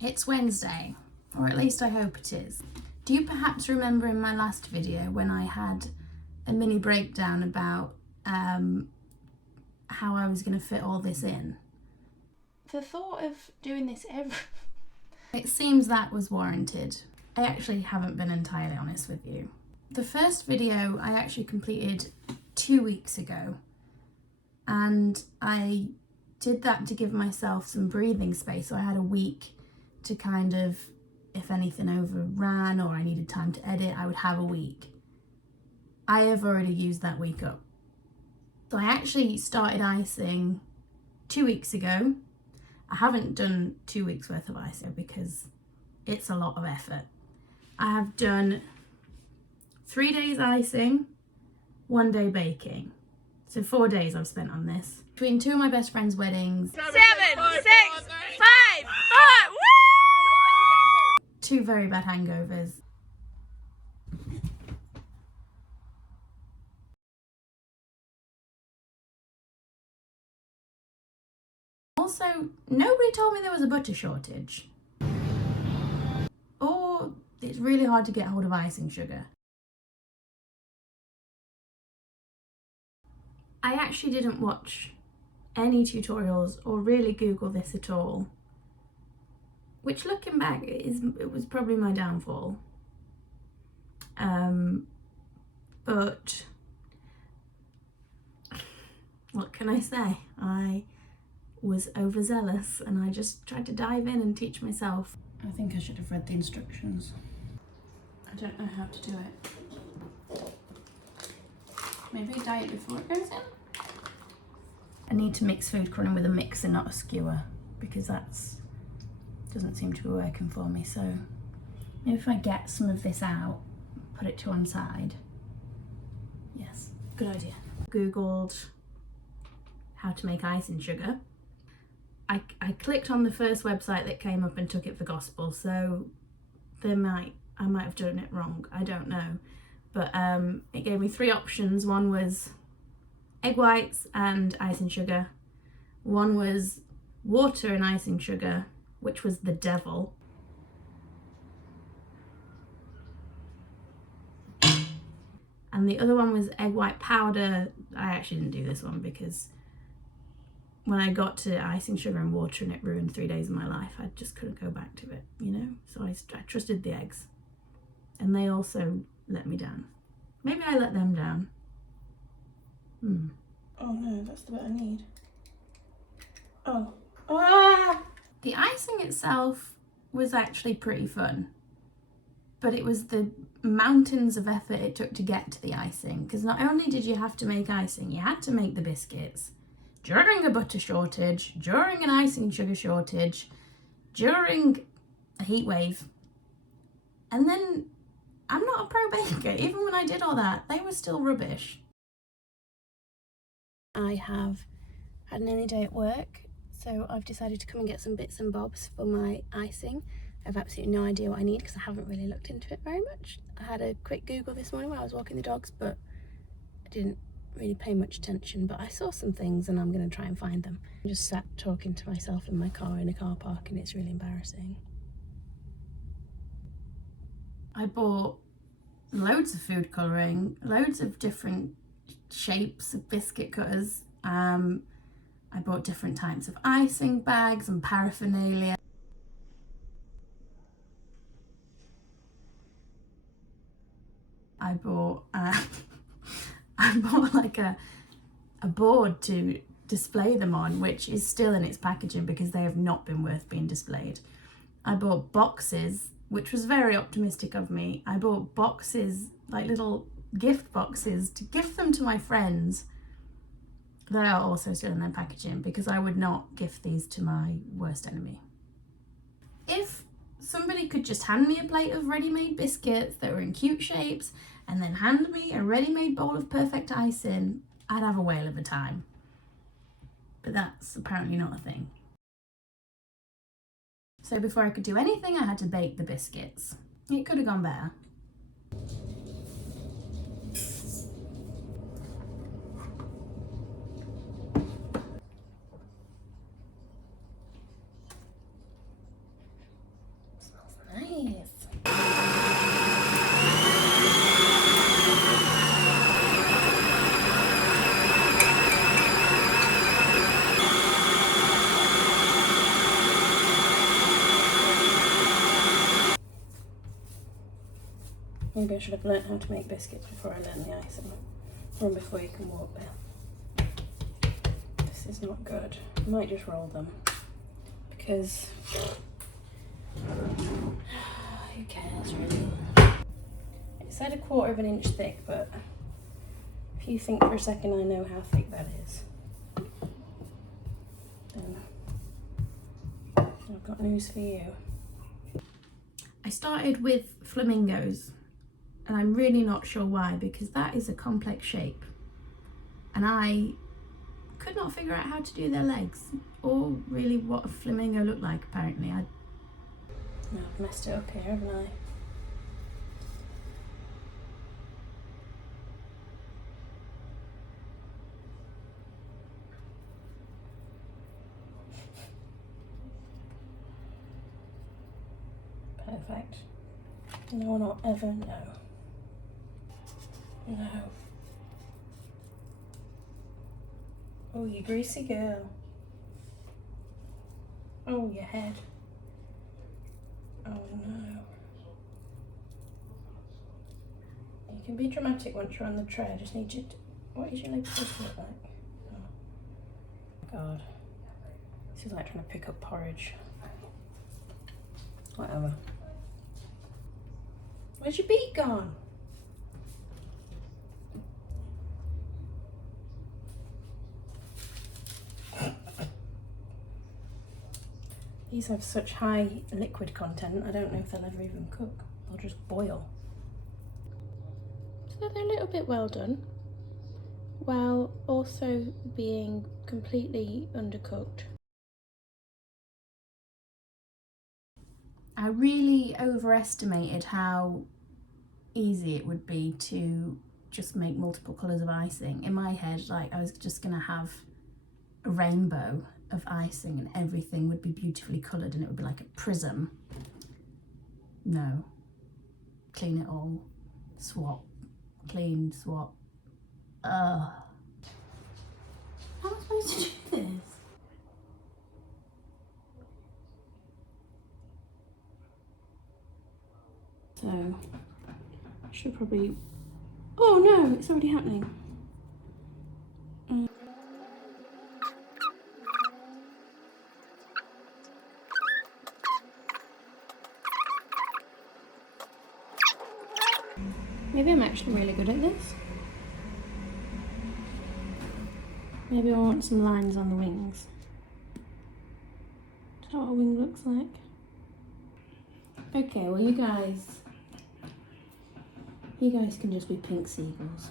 It's Wednesday, or at least I hope it is. Do you perhaps remember in my last video when I had a mini breakdown about how I was going to fit all this in? The thought of doing this it seems that was warranted. I actually haven't been entirely honest with you. The first video I actually completed 2 weeks ago, and I did that to give myself some breathing space, so I had a week to kind of, if anything overran or I needed time to edit, I would have a week. I have already used that week up. So I actually started icing 2 weeks ago. I haven't done 2 weeks worth of icing because it's a lot of effort. I have done 3 days icing, 1 day baking. So 4 days I've spent on this. Between two of my best friends' weddings. 7, 6, 5, 4, woo! 2 very bad hangovers. Also, nobody told me there was a butter shortage. Or it's really hard to get hold of icing sugar. I actually didn't watch any tutorials or really Google this at all, which looking back it was probably my downfall. But what can I say? I was overzealous and I just tried to dive in and teach myself. I think I should have read the instructions. I don't know how to do it. Maybe dye it before it goes in? I need to mix food colouring with a mixer, not a skewer, because that's doesn't seem to be working for me. So maybe if I get some of this out, put it to one side. Yes, good idea. Googled how to make icing sugar. I clicked on the first website that came up and took it for gospel, so I might have done it wrong, I don't know. But it gave me 3 options. One was egg whites and icing sugar. One was water and icing sugar, which was the devil. And the other one was egg white powder. I actually didn't do this one because when I got to icing sugar and water and it ruined 3 days of my life, I just couldn't go back to it, you know? So I trusted the eggs. And they also let me down. Maybe I let them down. Oh no, that's the bit I need. Oh. Ah! The icing itself was actually pretty fun, but it was the mountains of effort it took to get to the icing, because not only did you have to make icing, you had to make the biscuits during a butter shortage, during an icing sugar shortage, during a heat wave. And then I'm not a pro baker. Even when I did all that, they were still rubbish. I have had an early day at work, so I've decided to come and get some bits and bobs for my icing. I have absolutely no idea what I need because I haven't really looked into it very much. I had a quick Google this morning while I was walking the dogs, but I didn't really pay much attention. But I saw some things and I'm going to try and find them. I just sat talking to myself in my car in a car park and it's really embarrassing. I bought loads of food colouring, loads of different shapes of biscuit cutters. I bought different types of icing bags and paraphernalia. I bought like a board to display them on, which is still in its packaging because they have not been worth being displayed. I bought boxes, which was very optimistic of me. I bought boxes, like little gift boxes, to gift them to my friends that are also still in their packaging, because I would not gift these to my worst enemy. If somebody could just hand me a plate of ready-made biscuits that were in cute shapes and then hand me a ready-made bowl of perfect icing, I'd have a whale of a time. But that's apparently not a thing. So before I could do anything, I had to bake the biscuits. It could have gone better. Maybe I should have learnt how to make biscuits before I learned the icing. Run before you can walk, Beth. This is not good. I might just roll them because who cares really? It said 1/4 inch thick, but if you think for a second I know how thick that is, then I've got news for you. I started with flamingos, and I'm really not sure why, because that is a complex shape and I could not figure out how to do their legs or really what a flamingo looked like. Apparently I've messed it up here, haven't I? Perfect. No one will ever know. No. Oh, you greasy girl. Oh, your head. Oh no. You can be dramatic once you're on the tray. I just need you to... What is your leg supposed to look like? Oh. God. This is like trying to pick up porridge. Whatever. Where's your beak gone? These have such high liquid content, I don't know if they'll ever even cook. They'll just boil. So they're a little bit well done, while also being completely undercooked. I really overestimated how easy it would be to just make multiple colours of icing. In my head, like, I was just gonna have a rainbow of icing and everything would be beautifully coloured and it would be like a prism. No. Clean it all. Swap. Clean, swap. Ugh. How am I supposed to do this? So, I should probably... Oh no, it's already happening. Maybe I'm actually really good at this. Maybe I want some lines on the wings. Is that what a wing looks like? Okay, well you guys can just be pink seagulls.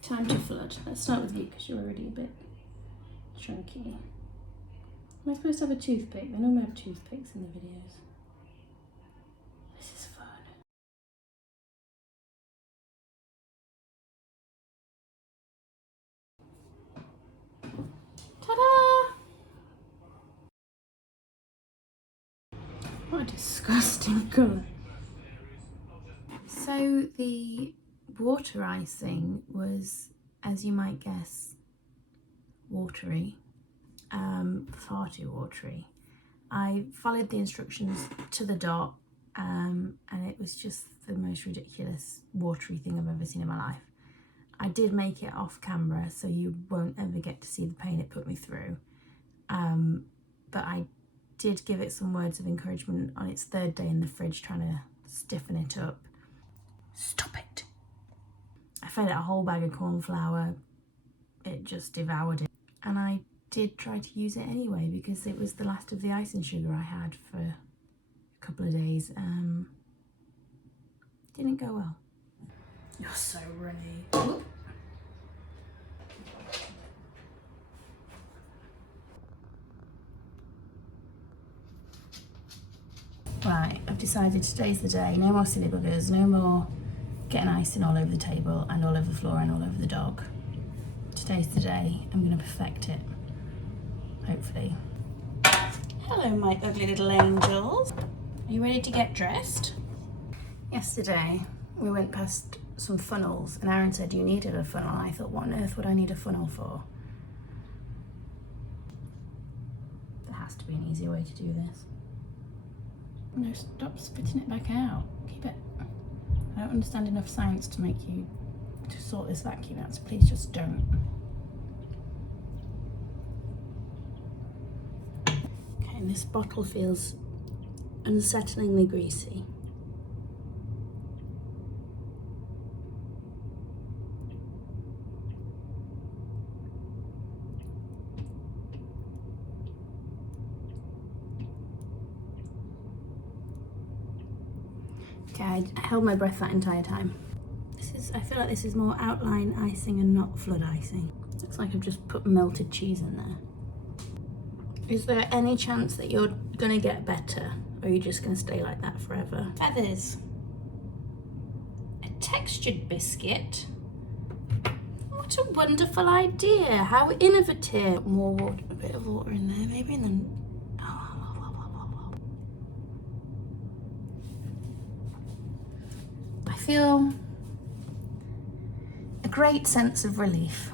Time to flood. Let's start with you because you're already a bit chunky. Am I supposed to have a toothpick? They normally have toothpicks in the videos. This is fun. Ta-da! What a disgusting colour. So the water icing was, as you might guess, watery. Far too watery. I followed the instructions to the dot, and it was just the most ridiculous watery thing I've ever seen in my life. I did make it off camera, so you won't ever get to see the pain it put me through, but I did give it some words of encouragement on its 3rd day in the fridge, trying to stiffen it up. Stop it! I fed it a whole bag of corn flour. It just devoured it, and I did try to use it anyway because it was the last of the icing sugar I had for a couple of days. Didn't go well. You're so runny. Right, I've decided today's the day. No more silly buggers, no more getting icing all over the table and all over the floor and all over the dog. Today's the day. I'm going to perfect it. Hopefully. Hello, my ugly little angels. Are you ready to get dressed? Yesterday, we went past some funnels and Aaron said you needed a funnel. And I thought, what on earth would I need a funnel for? be an easier way to do this. No, stop spitting it back out. Keep it. I don't understand enough science to make you to sort this vacuum out, so please just don't. Okay, and this bottle feels unsettlingly greasy. Okay, I held my breath that entire time. I feel like this is more outline icing and not flood icing. Looks like I've just put melted cheese in there. Is there any chance that you're gonna get better, or are you just gonna stay like that forever? Feathers. A textured biscuit. What a wonderful idea! How innovative! More water, a bit of water in there, maybe, and then. I feel a great sense of relief.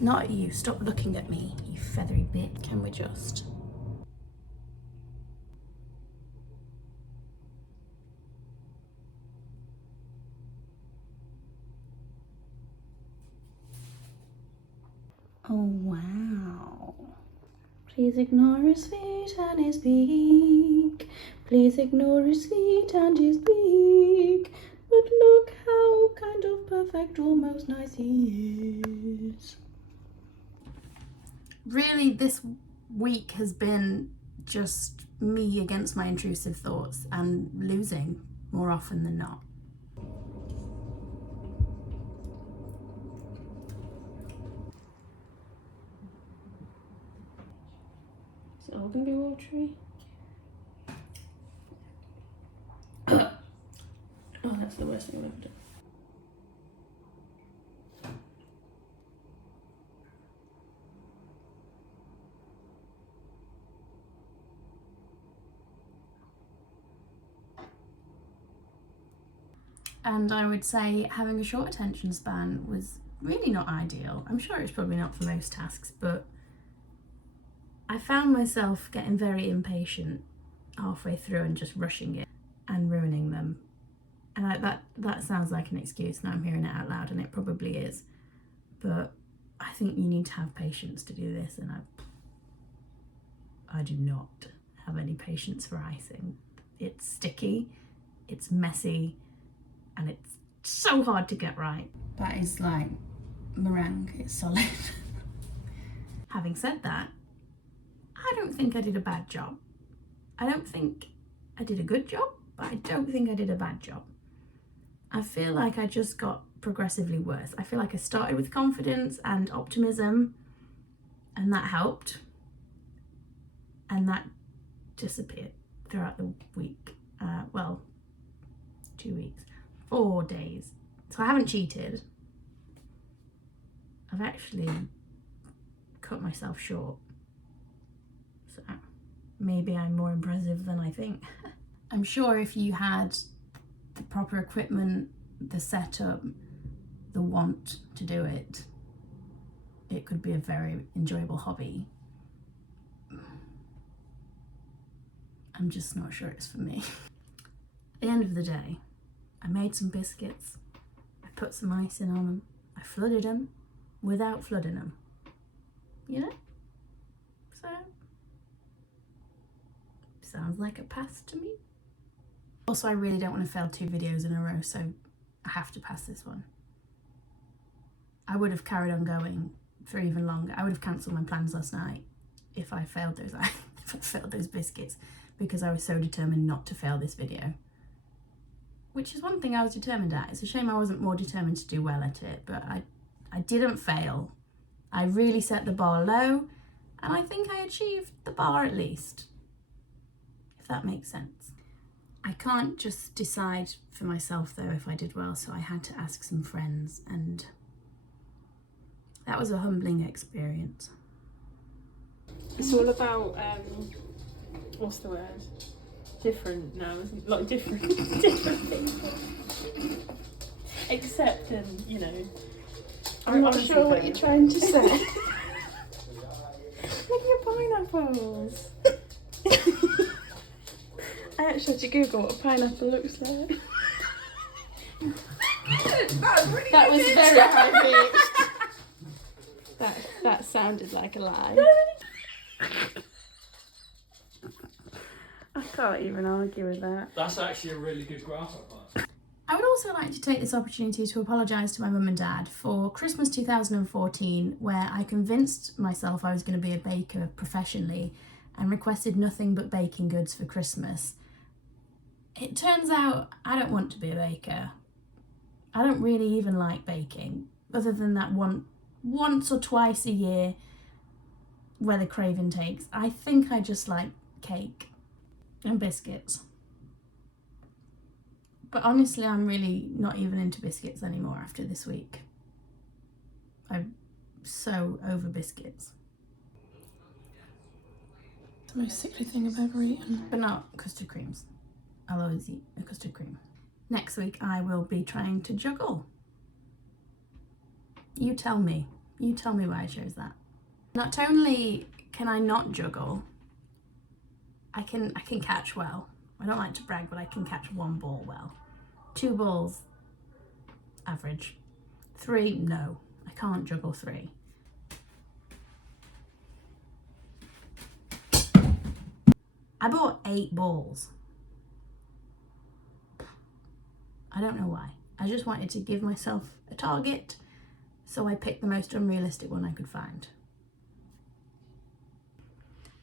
Not at you, stop looking at me, you feathery bit. Can we just? Oh wow. Please ignore his feet and his beak. Please ignore his feet and his beak. But look how kind of perfect, almost nice he is. Really, this week has been just me against my intrusive thoughts and losing more often than not. Is it all gonna be watery? Oh, that's the worst thing I've ever done. And I would say having a short attention span was really not ideal. I'm sure it's probably not for most tasks, but I found myself getting very impatient halfway through and just rushing it and ruining them. And that sounds like an excuse now I'm hearing it out loud, and it probably is. But I think you need to have patience to do this, and I do not have any patience for icing. It's sticky, it's messy, and it's so hard to get right. That is like meringue, it's solid. Having said that, I don't think I did a bad job. I don't think I did a good job, but I don't think I did a bad job. I feel like I just got progressively worse. I feel like I started with confidence and optimism, and that helped. And that disappeared throughout the week. 2 weeks, 4 days. So I haven't cheated. I've actually cut myself short. So maybe I'm more impressive than I think. I'm sure if you had the proper equipment, the setup, the want to do it, it could be a very enjoyable hobby. I'm just not sure it's for me. At the end of the day, I made some biscuits, I put some icing on them, I flooded them without flooding them, you know? So, sounds like a pass to me. Also, I really don't want to fail 2 videos in a row, so I have to pass this one. I would have carried on going for even longer. I would have cancelled my plans last night if I failed those biscuits, because I was so determined not to fail this video. Which is one thing I was determined at. It's a shame I wasn't more determined to do well at it, but I didn't fail. I really set the bar low, and I think I achieved the bar at least, if that makes sense. I can't just decide for myself though if I did well, so I had to ask some friends, and that was a humbling experience. It's all about, what's the word? Different now, isn't it? Like different people. Except, you know. I'm not sure what you're trying to say. Beg your pineapples. I actually had to Google what a pineapple looks like. That was very high pitched. That sounded like a lie. I can't even argue with that. That's actually a really good graph I thought. I would also like to take this opportunity to apologise to my mum and dad for Christmas 2014, where I convinced myself I was going to be a baker professionally and requested nothing but baking goods for Christmas. It turns out I don't want to be a baker. I don't really even like baking, other than that once or twice a year where the craving takes. I think I just like cake and biscuits. But honestly, I'm really not even into biscuits anymore after this week. I'm so over biscuits. The most sickly thing I've ever eaten. But not custard creams. I'll always eat a custard cream. Next week I will be trying to juggle. You tell me why I chose that. Not only can I not juggle, I can catch well. I don't like to brag, but I can catch one ball well. 2 balls, average. 3, no. I can't juggle 3. I bought 8 balls. I don't know why. I just wanted to give myself a target, so I picked the most unrealistic one I could find.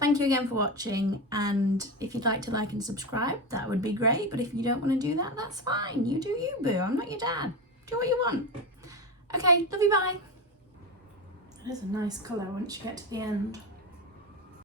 Thank you again for watching, and if you'd like to like and subscribe, that would be great, but if you don't want to do that, that's fine. You do you, boo. I'm not your dad. Do what you want. Okay, love you, bye. It is a nice colour once you get to the end.